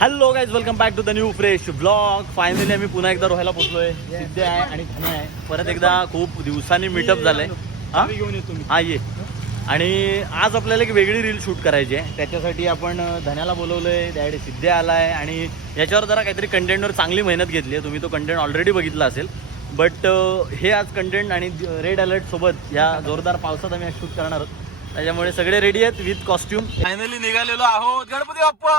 Hello guys, welcome back to the new fresh blog. Finally आम्ही पुन्हा एकदा रोहायला पोहोचलोय. सिद्धे आहे आणि धने आहे. परत एकदा खूप दिवसांनी मीटअप झालंय. घेऊन येतो मी. हा ये. आणि आज आपल्याला एक वेगळी रील शूट करायची आहे. त्याच्यासाठी आपण धन्याला बोलवलंय, त्याकडे सिद्धे आलाय आणि याच्यावर जरा काहीतरी कंटेंटवर चांगली मेहनत घेतली आहे. तुम्ही तो कंटेंट ऑलरेडी बघितला असेल. बट हे आज कंटेंट आणि रेड अलर्ट सोबत या जोरदार पावसात आम्ही शूट करणार आहोत. त्याच्यामुळे सगळे रेडी आहेत विथ कॉस्ट्युम. फायनली निघालेलो आहोत गणपती बाप्पा.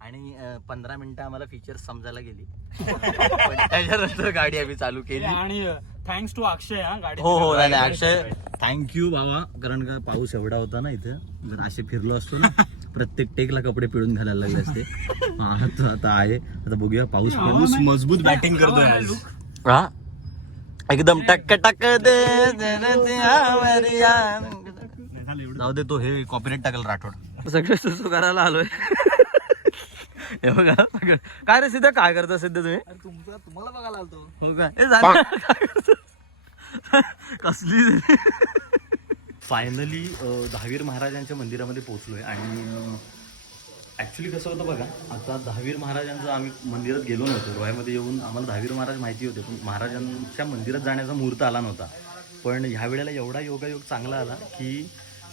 आणि 15 मिनिटं आम्हाला फीचर्स समजायला गेली. पण त्याच्यानंतर गाडी आम्ही चालू केली. आणि थँक्स टू अक्षय गाडी. हो नाही अक्षय, थँक्यू बाबा. कारण का पाऊस एवढा होता ना इथं, जर असे फिरलो असतो ना प्रत्येक टेकला कपडे पिळून घालायला लागले असते. आता आहे, आता बघूया पाऊस मजबूत बॅटिंग करतोय आज. हा एकदम टक टक दे. जाऊ दे, तो हे कॉपीराइट टाकल राठोड. सगळं सुसू करायला आलोय. हे बघा सगळं. काय रे सिद्ध, काय करता सिद्ध तुम्ही? तुम्हाला बघायला आलतो. हो का? कसली फायनली दहावीर महाराजांच्या मंदिरामध्ये पोहोचलोय. आणि ऍक्च्युली कसं होतं बघा, आता दहावीर महाराजांचं आम्ही मंदिरात गेलो नव्हतो. रोह्यामध्ये येऊन आम्हाला दहावीर महाराज माहिती होते, पण महाराजांच्या मंदिरात जाण्याचा मुहूर्त आला नव्हता. पण ह्या वेळेला एवढा योगायोग चांगला आला की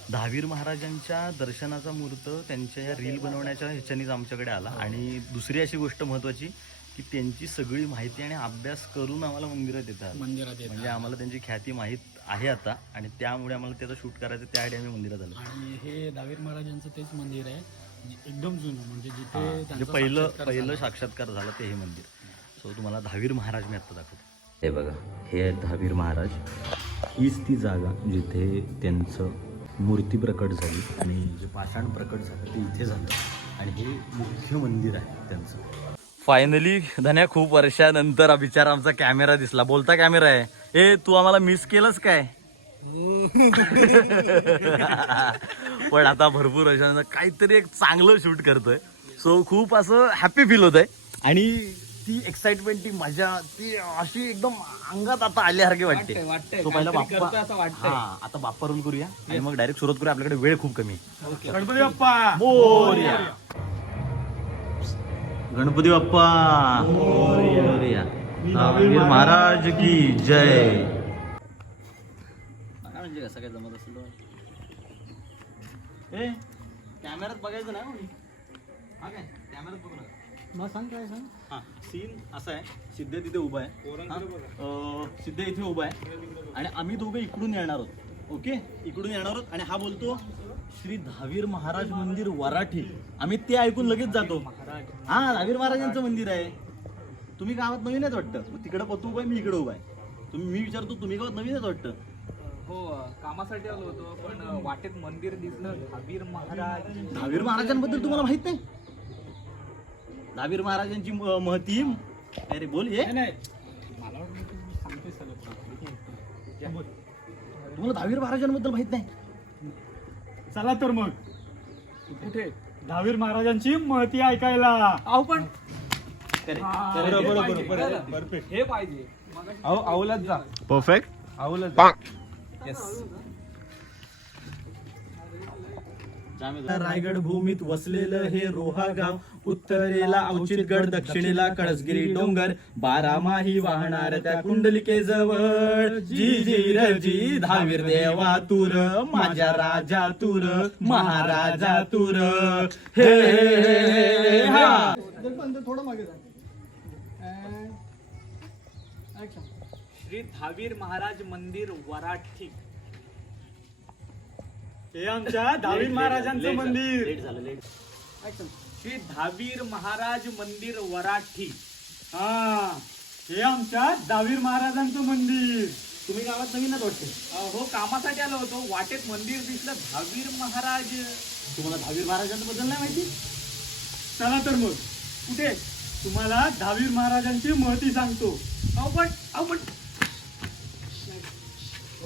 दहावीर महाराजांच्या दर्शनाचा मुहूर्त त्यांच्या या रील बनवण्याच्या ह्याच्यानीच आमच्याकडे आला. आणि दुसरी अशी गोष्ट महत्त्वाची की त्यांची सगळी माहिती आणि अभ्यास करून आम्हाला मंदिरात येतात. म्हणजे आम्हाला त्यांची ख्याती माहीत आहे आता, आणि त्यामुळे आम्हाला त्याचा शूट करायचं, त्यासाठी आम्ही मंदिरात आलो. आणि हे दहावीर महाराजांचं तेच मंदिर आहे, एकदम जुनं. म्हणजे जिथे पहिलं साक्षात्कार झाला ते हे मंदिर. सो तुम्हाला दहावीर महाराज मी आता दाखवतो. हे बघा, हे आहेत दहावीर महाराज. हीच ती जागा जिथे त्यांचं मूर्ती प्रकट झाली आणि जे पाषाण प्रकट झालं ते इथे झालं. आणि हे मुख्य मंदिर आहे त्यांचं. फायनली धन्या, खूप वर्षानंतर बिचार आमचा कॅमेरा दिसला. बोलता कॅमेरा आहे. ए तू आम्हाला मिस केलंस काय? पण आता भरपूर वर्षानंतर काहीतरी एक चांगलं शूट करतोय. सो खूप असं हॅपी फील होत आहे. आणि ती एक्साइटमेंट, ती मजा, ती अशी एकदम अंगात आता आल्यासारखी वाटते. तो पहिला बाप्पा. आता बाप्पा रोल करूया आणि मग डायरेक्ट सुरुवात करूया. आपल्याकडे वेळ खूप कमी आहे. गणपती बाप्पा मोरया. गणपती बाप्पा मोरया. दहावीर महाराज की जय. म्हणजे कसं काय जमत असेल हे कॅमेऱ्यात बघायचं नाही कोणी. हा काय कॅमेऱ्यात बघू नका. मग सांग काय सांग. हा सीन असा आहे, सिद्धे तिथे उभा आहे, सिद्धे इथे उभा आहे आणि आम्ही दोघं इकडून येणार आहोत. ओके, इकडून येणार आहोत. आणि हा बोलतो श्री दहावीर महाराज मंदिर वराठी. आम्ही ते ऐकून लगेच जातो. हा दहावीर महाराजांचं मंदिर आहे. तुम्ही गावात नवीन आहेत वाटतं. मग तिकडे पतू उभा आहे, मी इकडे उभा आहे. मी विचारतो तुम्ही गावात नवीन आहेत वाटतं. हो, कामासाठी आलो होतो, पण वाटेत मंदिर दिसलं. दहावीर महाराजांबद्दल तुम्हाला माहित नाही? दहावीर महाराजांची महती. अरे बोल ये. मला वाटलं तू सांगतोय सगळं. तुम्हाला दहावीर महाराजांबद्दल माहित नाही? चला तर मग कुठे दहावीर महाराजांची महती ऐकायला. अहो पण परफेक्ट हे पाहिजे. आवलाच जा. परफेक्ट आवलाच. रायगड भूमीत वसलेलं हे रोहा गाव. उत्तरेला अवचितगड, दक्षिणेला कळसगिरी डोंगर, बारामाही वाहणार त्या कुंडलिकेजवळ. जी जी रजी दहावीर देवा तूर, माझ्या राजा तूर, महाराजा तूर. हे हा थोडं मागे जा. श्री दहावीर महाराज मंदिर वराठी. हे आमच्या दहावीर महाराजांचं मंदिर. श्री दहावीर महाराज मंदिर वराठी. हा, हे आमच्या दहावीर महाराजांचं मंदिर. तुम्ही गावात नवीन वाटते? हो, कामासाठी आलो होतो. वाटेत मंदिर दिसलं, दहावीर महाराज. तुम्हाला दहावीर महाराजांबद्दल नाही माहिती? चला तर मग कुठे तुम्हाला दहावीर महाराजांची महती सांगतो. अहो पण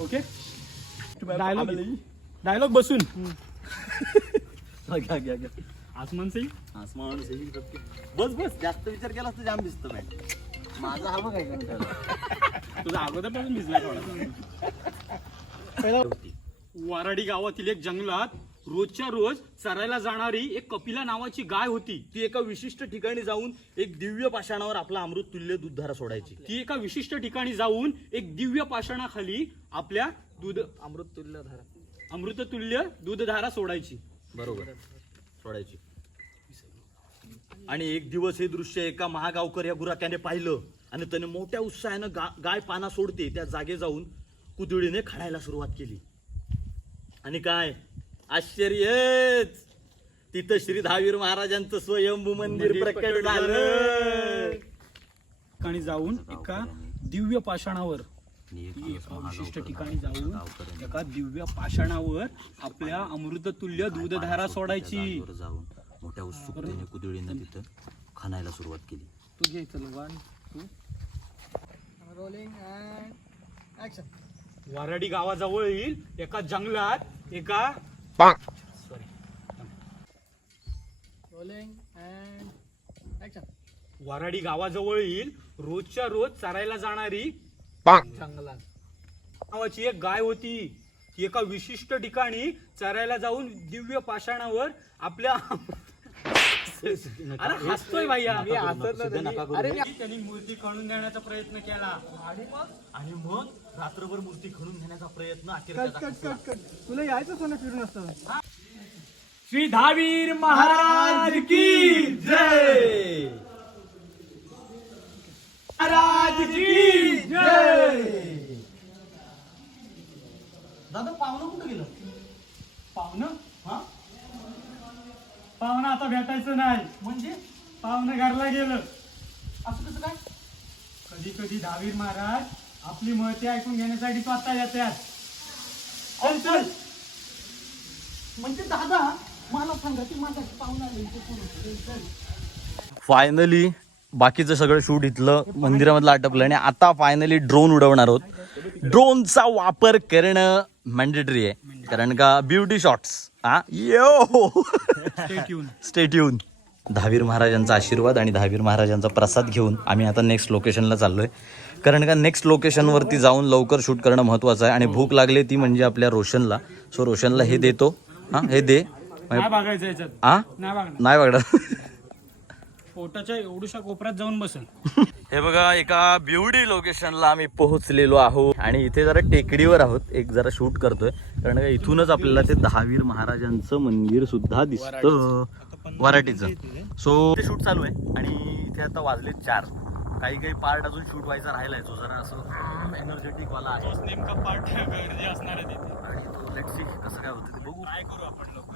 ओके, डायलॉग बसून. घ्या. आसमान से आसमान से बस जास्त विचार केला तर जाम दिसतो नाही. माझा हा बघ आहे. तुझा अगोदरपासून भिजला थोडा. वराडी गावातील एक जंगलात रोजच्या रोज चरायला जाणारी एक कपिला नावाची गाय होती. ती एका विशिष्ट ठिकाणी जाऊन एक दिव्य पाषाणावर आपला अमृत तुल्य दूधधारा सोडायची. ती एका विशिष्ट ठिकाणी जाऊन एक दिव्य पाषाणाखाली आपल्या अमृततुल्य दूधधारा सोडायची. बरोबर सोडायची. आणि एक दिवस हे दृश्य एका महागावकर या गुराख्याने पाहिलं आणि त्याने मोठ्या उत्साहानं गाय पाना सोडते त्या जागे जाऊन कुदळीने खाण्याला सुरुवात केली. आणि काय आश्चर्यच, तिथं श्री दहावीर महाराजांचं स्वयंभू मंदिर प्रकट झालं. ठिकाणी जाऊन एका दिव्य पाषाणावर विशिष्ट ठिकाणी जाऊन एका दिव्य पाषाणावर आपल्या अमृततुल्य दूधधारा सोडायची. जाऊन मोठ्या उत्सुकतेने कुदळीने तिथं खाण्याला सुरुवात केली. तू घे चल 1 2 रोलिंग अँड ऍक्शन. वाराडी गावाजवळ येईल एका जंगलात एका रोलिंग अँड ऍक्शन. वाराडी गावाजवळ येईल रोजच्या रोज चरायला जाणारी जंगलात नावाची एक गाय होती. ती एका विशिष्ट ठिकाणी चरायला जाऊन दिव्य पाषाणावर आपल्या अरे हसतोय भैया. अरे त्यांनी मूर्ती खणून देण्याचा प्रयत्न केला आणि मग रात्रभर मूर्ती खणून घेण्याचा प्रयत्न अखेर तुला यायचं सोनं फिरून असतं. श्री दहावीर महाराज की जय. महाराज की जय. दादा पाहुणं कुठं गेलं? पाहुणं पाहुणं आता भेटायचं नाही. म्हणजे पाहुणं घरला गेलं. असं कसं काय? कधी कधी दहावीर महाराज आपली महती ऐकून घेण्यासाठी स्वतः येतात. चल चल. म्हणजे दादा मला सांगा की माझा पाहुणा फायनली बाकीचं सगळं शूट इथलं मंदिरामधलं आटपलं आणि आता फायनली ड्रोन उडवणार आहोत. ड्रोनचा वापर करणं मॅन्डेटरी आहे कारण का ब्युटी शॉट्स. Stay tune. दहावीर महाराजांचा आशीर्वाद आणि दहावीर महाराजांचा प्रसाद घेऊन आम्ही आता नेक्स्ट लोकेशनला चाललोय कारण का नेक्स्ट लोकेशनवरती जाऊन लवकर शूट करणं महत्वाचं आहे. आणि भूक लागली ती म्हणजे आपल्या रोशनला. सो रोशनला हे देतो. हे दे. नाही बघायचं याच्यात. नाही बघणार. नाही बघणार. पोटाच्या एवढ्याशा कोपऱ्यात जाऊन बसेल. हे बघा एका ब्युटी लोकेशनला आम्ही पोहोचलेलो आहोत आणि इथे जरा टेकडीवर आहोत. एक जरा शूट करतोय कारण का इथूनच आपल्याला ते दहावीर महाराजांचं मंदिर सुद्धा दिसतं वराटीचं. सो ते शूट चालू आहे आणि इथे आता वाजले 4. काही पार्ट अजून शूट व्हायचा राहिलाय. जो जरा असं एनर्जेटिक वाला आहे. नेमका पार्ट गर्दी असणार आहे तिथे. आणि तो लेट्स सी कसं काय होतं ते बघू. काय करू आपण लवकर.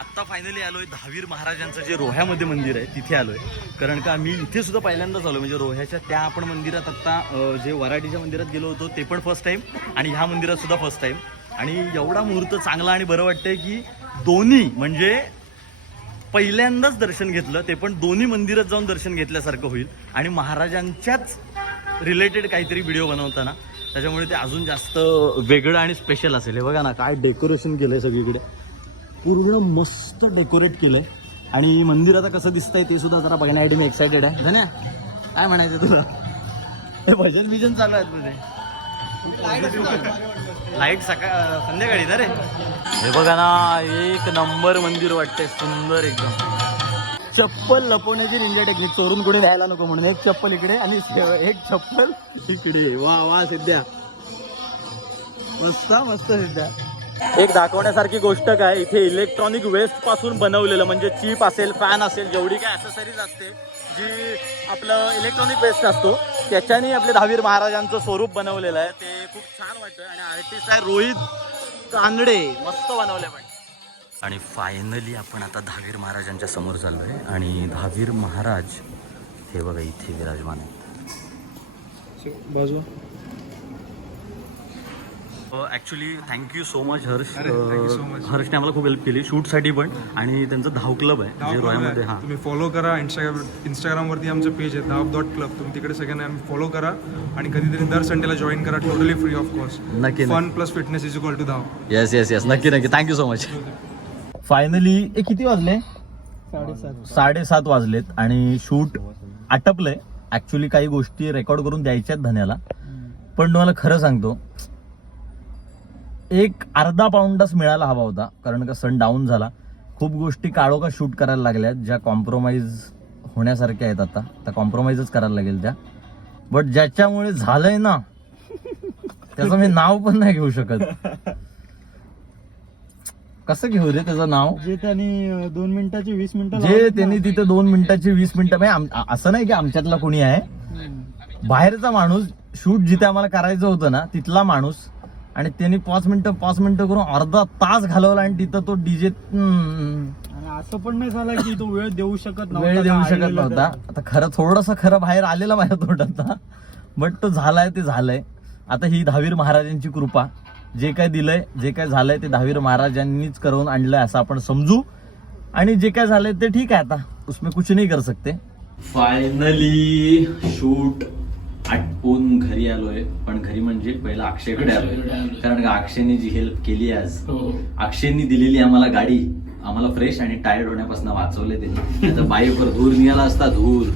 आत्ता फायनली आलोय दहावीर महाराजांचं जे रोह्यामध्ये मंदिर आहे तिथे आलोय कारण का मी इथे सुद्धा पहिल्यांदाच आलो. म्हणजे रोह्याच्या त्या आपण मंदिरात आत्ता जे वराडीच्या मंदिरात गेलो होतो ते पण फर्स्ट टाइम आणि ह्या मंदिरात सुद्धा फर्स्ट टाइम. आणि एवढा मुहूर्त चांगला आणि बरं वाटतंय की दोन्ही म्हणजे पहिल्यांदाच दर्शन घेतलं ते पण दोन्ही मंदिरात जाऊन दर्शन घेतल्यासारखं होईल. आणि महाराजांच्याच रिलेटेड काहीतरी व्हिडिओ बनवताना त्याच्यामुळे ते अजून जास्त वेगळं आणि स्पेशल असेल. हे बघा ना काय डेकोरेशन केलंय सगळीकडे. पूर्ण मस्त डेकोरेट केलंय आणि मंदिर आता कसं दिसतंय ते सुद्धा जरा बघण्यासाठी मी एक्सायटेड आहे. धन्या काय म्हणायचं तुला? हे भजन बिजन चालू आहेत तुझे. लाईट संध्याकाळी ना रे. हे बघा ना एक नंबर मंदिर वाटतंय. सुंदर एकदम. चप्पल लपवण्याची निंजा टेक्निक. चोरून कोणी न्यायला नको म्हणून एक चप्पल इकडे आणि एक चप्पल इकडे. वा वा सिद्ध्या मस्त मस्त सिद्ध्या. एक दाखवण्यासारखी गोष्ट काय इथे इलेक्ट्रॉनिक वेस्ट पासून बनवलेलं म्हणजे चिप असेल फॅन असेल जेवढी काय ॲक्सेसरीज असते जी आपलं इलेक्ट्रॉनिक वेस्ट असतो त्याच्याने आपले दहावीर महाराजांचं स्वरूप बनवलेलं आहे. ते खूप छान वाटतं आणि आर्टिस्ट आहे रोहित कानडे. मस्त बनवलं पण. आणि फायनली आपण आता दहावीर महाराजांच्या समोर चाललोय आणि दहावीर महाराज हे बघा इथे विराजमान आहेत. बाजू actually thank you so much Harsh. हर्षने आम्हाला खूप हेल्प केली शूटसाठी पण. आणि त्यांचं धाव क्लब आहे जे रोह्यामध्ये. हां तुम्ही फॉलो करा. इंस्टाग्रामवरती आमचं पेज आहे धाव.club. तुम्ही तिकडे सगळ्यांना फॉलो करा आणि कधीतरी दर संडेला जॉईन करा. Totally free of cost. नक्की. Fun plus fitness is equal to धाव. येस येस येस नक्की नक्की. Thank you so much. फायनली किती वाजले? 7:30 वाजलेत आणि शूट आटपलंय. ॲक्च्युली काही गोष्टी रेकॉर्ड करून द्यायच्यात धन्याला पण तुम्हाला खरं सांगतो एक अर्धा पाऊण तास मिळायला हवा होता, कारण का सन डाऊन झाला. खूप गोष्टी काळोखा शूट करायला लागल्यात ज्या कॉम्प्रोमाइज होण्यासारख्या आहेत. आता कॉम्प्रोमाइजच करायला लागेल त्या. बट ज्याच्यामुळे झालंय ना त्याचं मी नाव पण नाही घेऊ शकत. कसं घेऊ रे त्याचं नाव? जे त्यांनी 2 मिनिटाची 20 मिनिटं जे त्यांनी तिथे 2 मिनिटाची 20 मिनिटं म्हणजे असं नाही की आमच्यातला कोणी आहे, बाहेरचा माणूस. शूट जिथे आम्हाला करायचं होतं ना तिथला माणूस, आणि त्यांनी 5 मिनिटं करून अर्धा तास घालवला. आणि तिथं तो डीजे आणि असं पण नाही झालं की तो वेळ देऊ शकत वेळ देऊ शकत नव्हता. आता खरं बाहेर आलेला माझ्या तोंडात, बट तो झालाय ते झालंय. आता ही दहावीर महाराजांची कृपा. जे काय दिलंय, जे काय झालंय ते दहावीर महाराजांनीच करून आणलंय असं आपण समजू. आणि जे काय झालंय ते ठीक आहे, आता उसमें कुछ नाही कर सकते. फायनली शूट आटपून घरी आलोय. पण घरी म्हणजे पहिला अक्षयकडे आलोय, कारण का अक्षयने जी हेल्प केली आज, अक्षयनी दिलेली आम्हाला गाडी, आम्हाला फ्रेश आणि टायर्ड होण्यापासून वाचवले त्यांनी. बाईकवर धूर निघाला असता, धूर.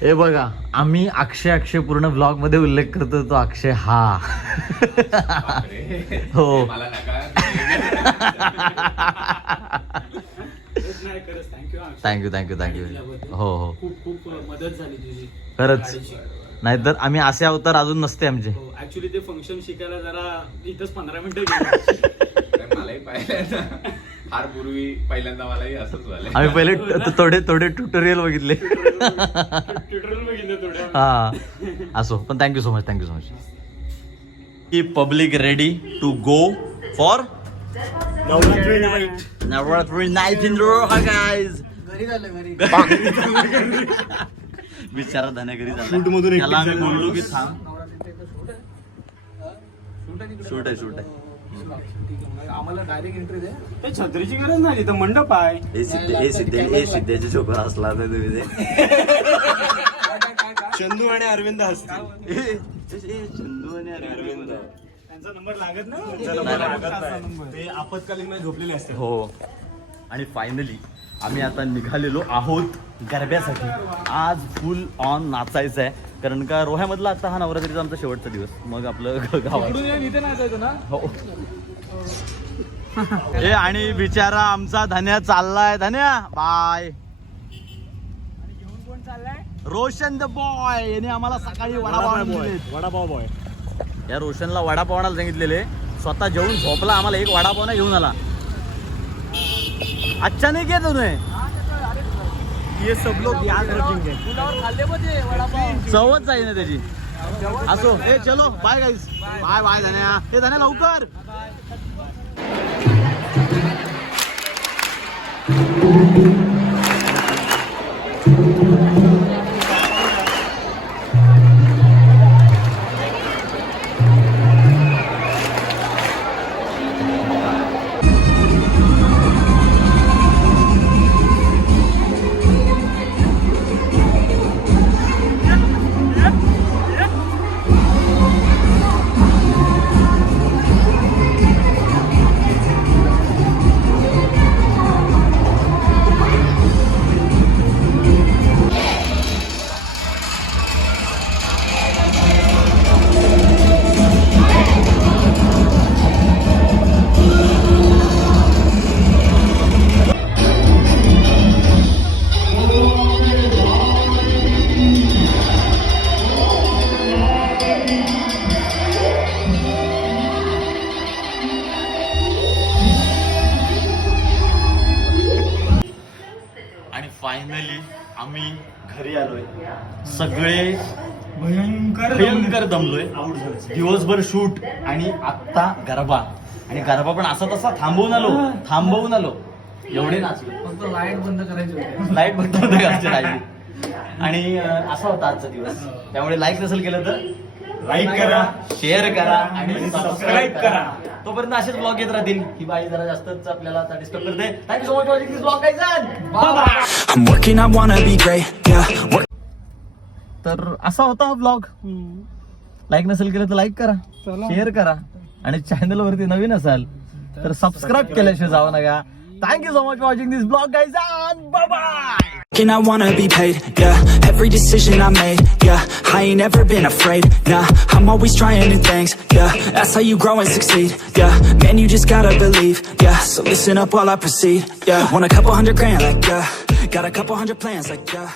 हे बघा, आम्ही अक्षय पूर्ण ब्लॉग मध्ये उल्लेख करतो, तो अक्षय हा. हो थँक्यू. हो खूप मदत झाली तुझी खरंच. नाहीतर आम्ही असे अवतार अजून नसते आमचे. ऍक्च्युली ते फंक्शन शिकायला जरा इथंच 15 मिनिटं गेली. मलाही पाहिलं फार पूर्वी पहिल्यांदा मलाही असंच झालं. आम्ही पहिले थोडे ट्युटोरियल बघितले. ट्युटोरियल बघितलं थोडं. हा असो, पण थँक्यू सो मच. की public ready to go for Navratri night in Roha guys. घरी झालं घरी. बिचारा धन्या घरी झाला. त्याला आम्ही बोललो की थांब, शूट आहे. आम्हाला डायरेक्ट एंट्री दे. ते छत्रीची गरज नाही, तिथं मंडप आहे. सिद्धेचे छोकरा असला तर तुम्ही चंदू आणि अरविंद असतील. चंदू आणि अरविंद त्यांचा नंबर लागत नाही, ते आपत्कालीन मध्ये झोपलेले असते. हो. आणि फायनली आम्ही आता निघालेलो आहोत गरब्यासाठी. आज फुल ऑन नाचायचं आहे, कारण का रोह्यामधला आता हा नवरात्रीचा आमचा शेवटचा दिवस. मग आपलं गावात इथे नाही जायचं ना. हो. ए आणि बिचारा आमचा धन्या चाललाय. धन्या बाय. घेऊन कोण चाललाय? रोशन द बॉय याने आम्हाला सकाळी वडापाव बॉय. या रोशनला वडापाव आणायला सांगितलेले, स्वतः जेवून झोपला. आम्हाला एक वडापाव नाही घेऊन आला. अच्छा नाही क्या तुने? ये सब लोग याद रखेंगे. पुलावर खाल्ले मध्ये वडापाव. चवच आहे ना त्याची. असो, ए चलो बाय गाईज. बाय धन्या. हे धन्या लवकर. फायनली आम्ही घरी आलोय. सगळे भयंकर दमलोय. दिवसभर शूट आणि आत्ता गरबा. आणि गरबा पण असा तसा थांबवून आलो. एवढे नाचलो. फक्त लाईट बंद करायची होती. लाईट बंद करायची राहिली. आणि असा होता आजचा दिवस. त्यामुळे लाईक नसेल केलं तर लाईक करा, शेअर करा आणि सबस्क्राईब करा. तोपर्यंत असेच ब्लॉग येत राहतील. ही बाई जरा जास्तच आपल्याला डिस्टर्ब करते. Thank you so much watching this blog guys. I'm working, I wanna be great, yeah. तर असा होता हा ब्लॉग. लाईक नसेल केलं तर लाईक करा, शेअर करा. आणि चॅनल वरती नवीन असाल तर सबस्क्राईब केल्याशिवाय जाऊ नका. Thank you so much watching this blog guys. Bye bye. And I wanna be paid, yeah. every decision I made, yeah. I ain't never been afraid, nah. I'm always trying new things, yeah. That's how you grow and succeed, yeah. Man, you just gotta believe, yeah. So listen up while I proceed, yeah. Want a couple $100 grand, like, yeah. Got a couple hundred plans, like, yeah.